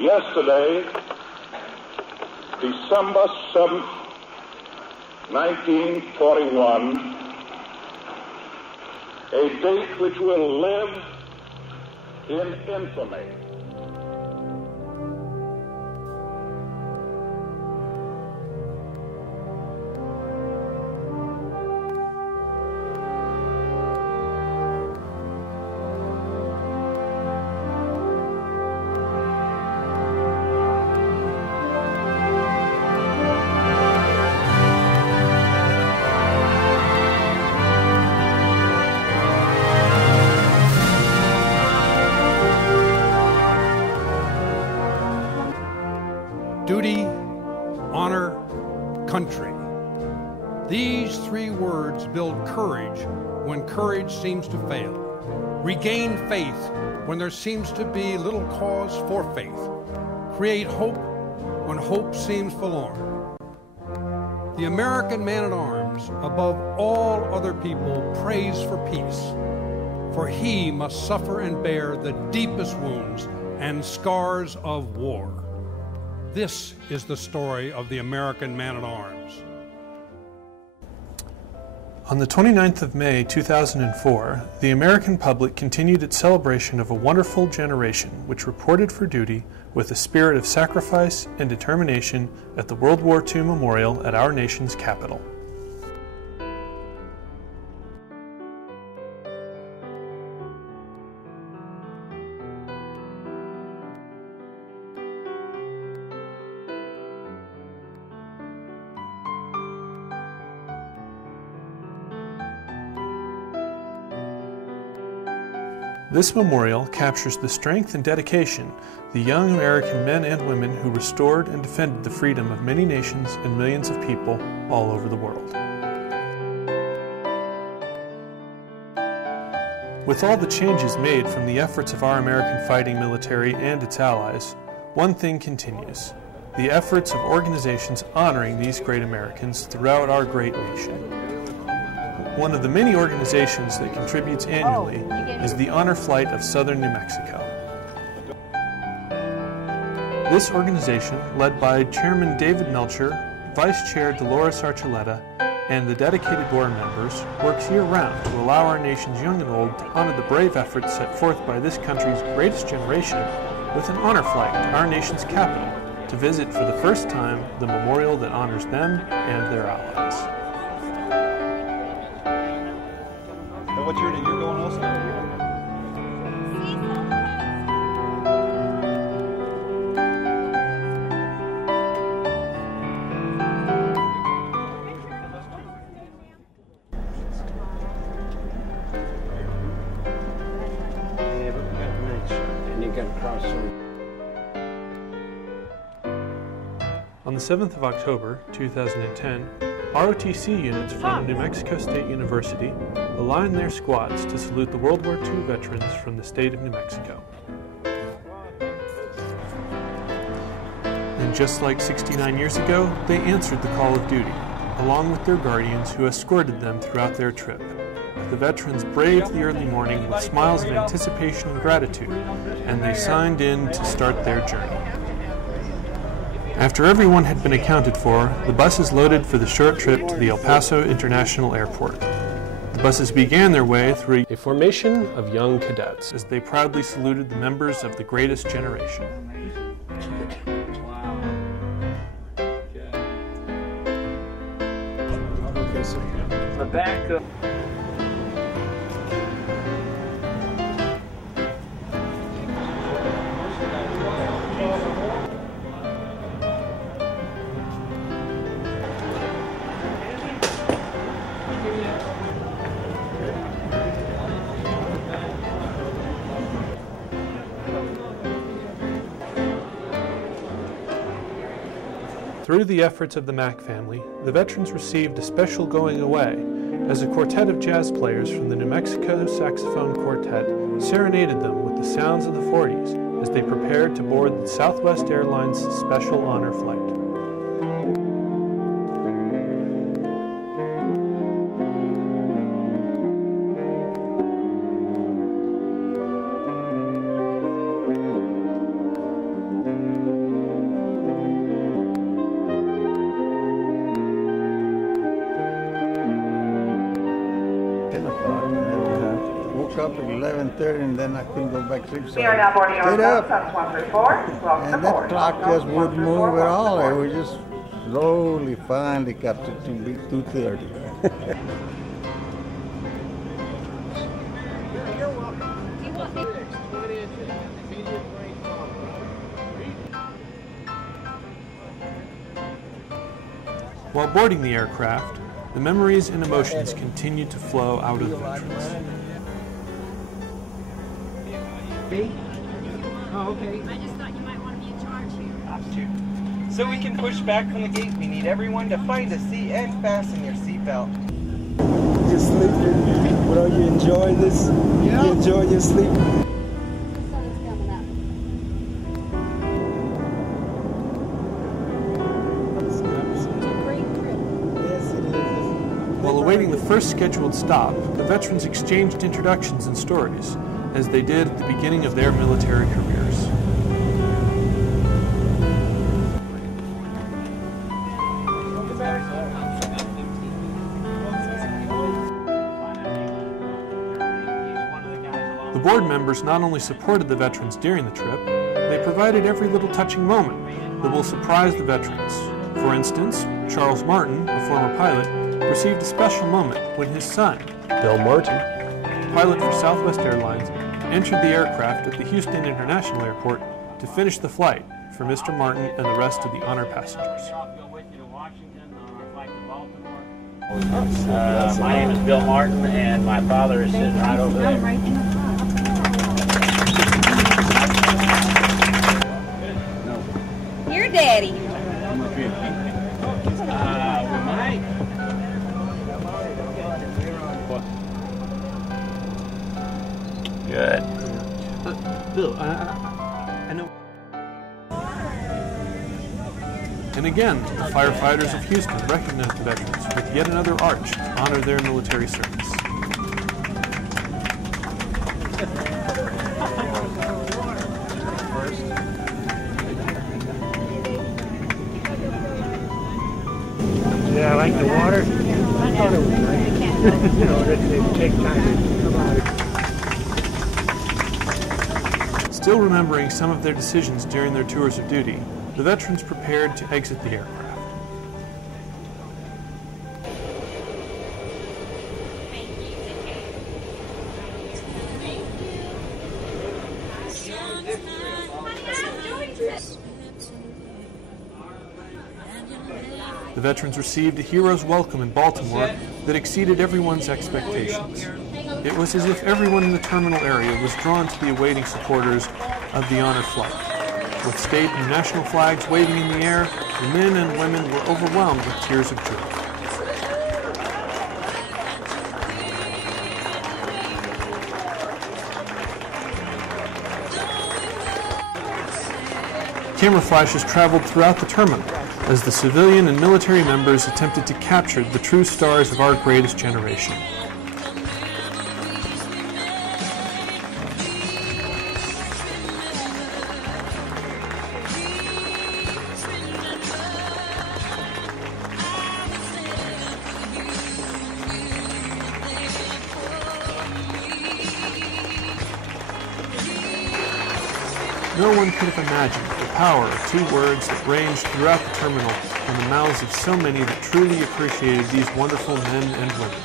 Yesterday, December 7th, 1941, a date which will live in infamy. Duty, honor, country. These three words build courage when courage seems to fail. Regain faith when there seems to be little cause for faith. Create hope when hope seems forlorn. The American man-at-arms, above all other people, prays for peace, for he must suffer and bear the deepest wounds and scars of war. This is the story of the American man-at-arms. On the 29th of May 2004, the American public continued its celebration of a wonderful generation which reported for duty with a spirit of sacrifice and determination at the World War II Memorial at our nation's capital. This memorial captures the strength and dedication the young American men and women who restored and defended the freedom of many nations and millions of people all over the world. With all the changes made from the efforts of our American fighting military and its allies, one thing continues: the efforts of organizations honoring these great Americans throughout our great nation. One of the many organizations that contributes annually is the Honor Flight of Southern New Mexico. This organization, led by Chairman David Melcher, Vice Chair Dolores Archuleta, and the dedicated board members, works year-round to allow our nation's young and old to honor the brave efforts set forth by this country's greatest generation with an honor flight to our nation's capital to visit for the first time the memorial that honors them and their allies. What year did you go on also? Yeah, but we got the night shot, and you got to cross over. On the 7th of October, 2010, ROTC units from New Mexico State University aligned their squads to salute the World War II veterans from the state of New Mexico. And just like 69 years ago, they answered the call of duty, along with their guardians who escorted them throughout their trip. The veterans braved the early morning with smiles of anticipation and gratitude, and they signed in to start their journey. After everyone had been accounted for, the buses loaded for the short trip to the El Paso International Airport. The buses began their way through a formation of young cadets as they proudly saluted the members of the greatest generation. Okay, so the back of... Through the efforts of the Mack family, the veterans received a special going away as a quartet of jazz players from the New Mexico Saxophone Quartet serenaded them with the sounds of the 40s as they prepared to board the Southwest Airlines Special Honor Flight. o'clock. And woke up at 11:30, and then I couldn't go back to sleep. So We are now boarding our stayed up. Sunset 134. Welcome And that aboard. clock just wouldn't move at all. It was just slowly, finally got to 2:30. While boarding the aircraft, the memories and emotions continued to flow out of the veterans. Oh, okay. I just thought you might want to be in charge here. So we can push back from the gate, we need everyone to find a seat and fasten your seatbelt. You're sleeping. Bro, you enjoy this? Yeah. You enjoy your sleep? While awaiting the first scheduled stop, the veterans exchanged introductions and stories, as they did at the beginning of their military careers. The board members not only supported the veterans during the trip, they provided every little touching moment that will surprise the veterans. For instance, Charles Martin, a former pilot, received a special moment when his son, Bill Martin, pilot for Southwest Airlines, entered the aircraft at the Houston International Airport to finish the flight for Mr. Martin and the rest of the honor passengers. My name is Bill Martin, and my father is sitting right over there. Your daddy. Good. Bill, I know. And again, the firefighters of Houston recognized the veterans with yet another arch to honor their military service. Yeah, I like the water. I thought it was nice. You know, they take time to come out. Still remembering some of their decisions during their tours of duty, the veterans prepared to exit the aircraft. The veterans received a hero's welcome in Baltimore that exceeded everyone's expectations. It was as if everyone in the terminal area was drawn to the awaiting supporters of the honor flight. With state and national flags waving in the air, the men and women were overwhelmed with tears of joy. Camera flashes traveled throughout the terminal as the civilian and military members attempted to capture the true stars of our greatest generation. No one could have imagined the power of two words that ranged throughout the terminal in the mouths of so many that truly appreciated these wonderful men and women.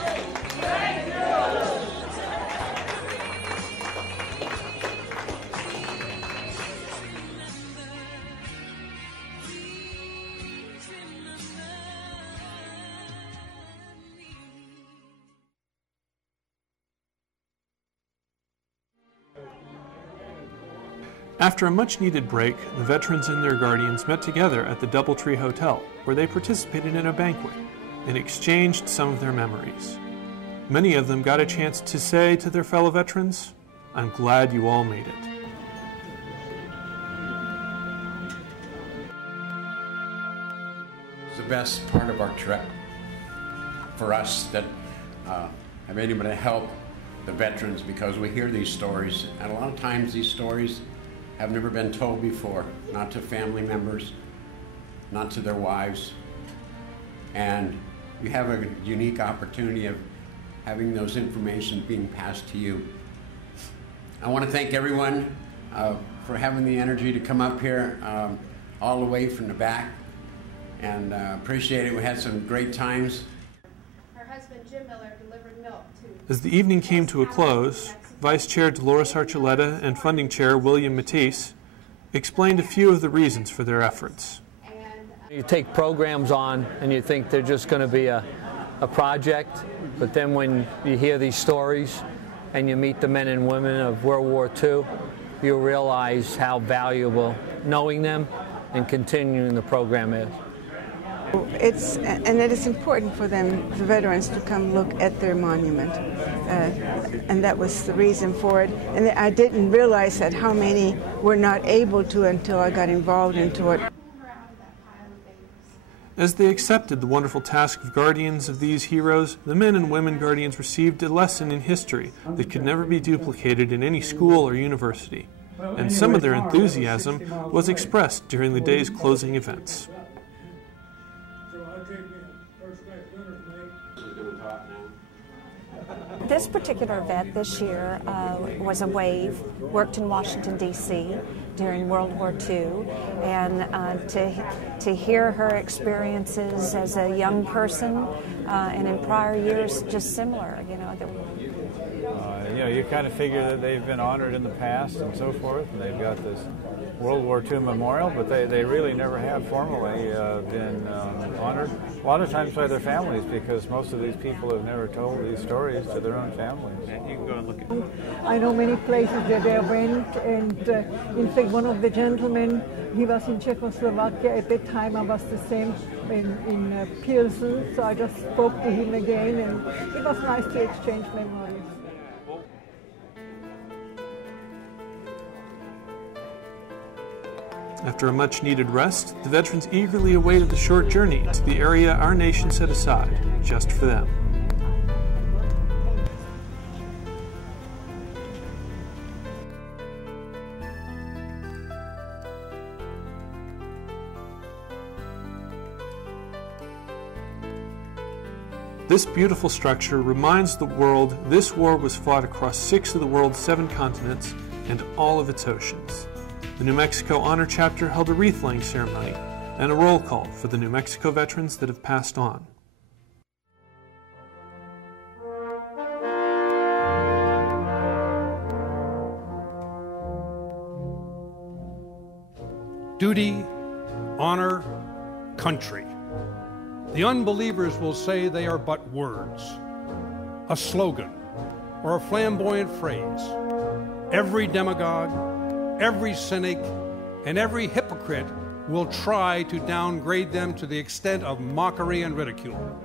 After a much-needed break, the veterans and their guardians met together at the Doubletree Hotel, where they participated in a banquet and exchanged some of their memories. Many of them got a chance to say to their fellow veterans, "I'm glad you all made it." It's the best part of our trip for us that have been able to help the veterans, because we hear these stories, and a lot of times these stories have never been told before, not to family members, not to their wives. And you have a unique opportunity of having those information being passed to you. I want to thank everyone for having the energy to come up here all the way from the back, and appreciate it. We had some great times. Her husband Jim Miller delivered milk to... As the evening came to a close, Vice Chair Dolores Archuleta and Funding Chair William Matisse explained a few of the reasons for their efforts. You take programs on and you think they're just going to be a project, but then when you hear these stories and you meet the men and women of World War II, you realize how valuable knowing them and continuing the program is. And it is important for them, the veterans, to come look at their monument. And that was the reason for it. And I didn't realize that how many were not able to until I got involved into it. As they accepted the wonderful task of guardians of these heroes, the men and women guardians received a lesson in history that could never be duplicated in any school or university. And some of their enthusiasm was expressed during the day's closing events. This particular vet this year was a WAVE, worked in Washington, D.C. during World War II, and to hear her experiences as a young person and in prior years just similar, you know. You kind of figure that they've been honored in the past and so forth, and they've got this World War II memorial, but they really never have formally been honored. A lot of times by their families, because most of these people have never told these stories to their own families. You can go and look at them. I know many places where they went, and in fact one of the gentlemen, he was in Czechoslovakia at that time. I was the same in Pilsen, so I just spoke to him again, and it was nice to exchange memories. After a much-needed rest, the veterans eagerly awaited the short journey to the area our nation set aside just for them. This beautiful structure reminds the world this war was fought across 6 of the world's 7 continents and all of its oceans. The New Mexico Honor Chapter held a wreath-laying ceremony and a roll call for the New Mexico veterans that have passed on. Duty, honor, country. The unbelievers will say they are but words, a slogan, or a flamboyant phrase. Every demagogue, every cynic, and every hypocrite will try to downgrade them to the extent of mockery and ridicule.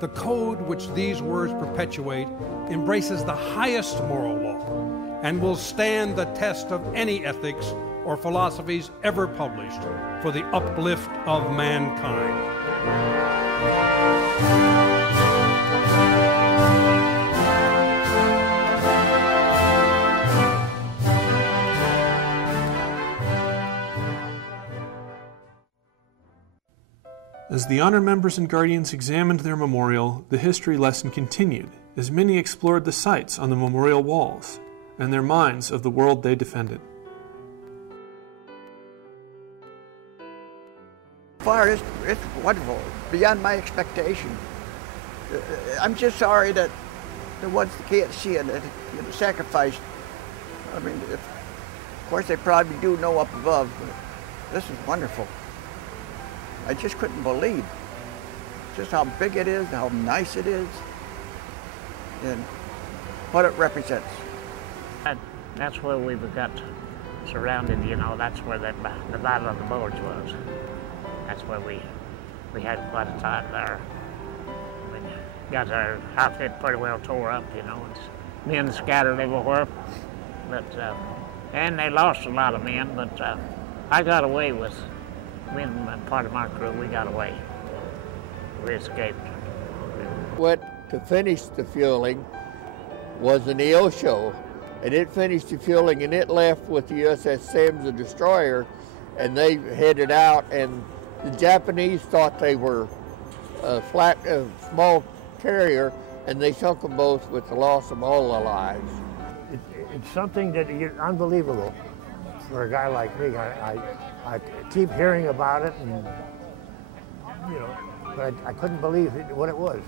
The code which these words perpetuate embraces the highest moral law and will stand the test of any ethics or philosophies ever published for the uplift of mankind. As the honor members and guardians examined their memorial, the history lesson continued as many explored the sites on the memorial walls and their minds of the world they defended. Far, it's wonderful, beyond my expectation. I'm just sorry that the ones that can't see it, that sacrificed. I mean, of course they probably do know up above, but this is wonderful. I just couldn't believe just how big it is, how nice it is, and what it represents. That's where we got surrounded, you know, that's where the Battle of the Bulge was. That's where we had quite a time there. We got our outfit pretty well tore up, you know, and men scattered everywhere. But, and they lost a lot of men, but I got away with, me and part of my crew, we got away. We escaped. Went to finish the fueling was an EO show, and it finished the fueling and it left with the USS Sam the destroyer, and they headed out, and the Japanese thought they were a small carrier, and they sunk them both with the loss of all their lives. It's something that is unbelievable for a guy like me. I keep hearing about it, and but I couldn't believe what it was.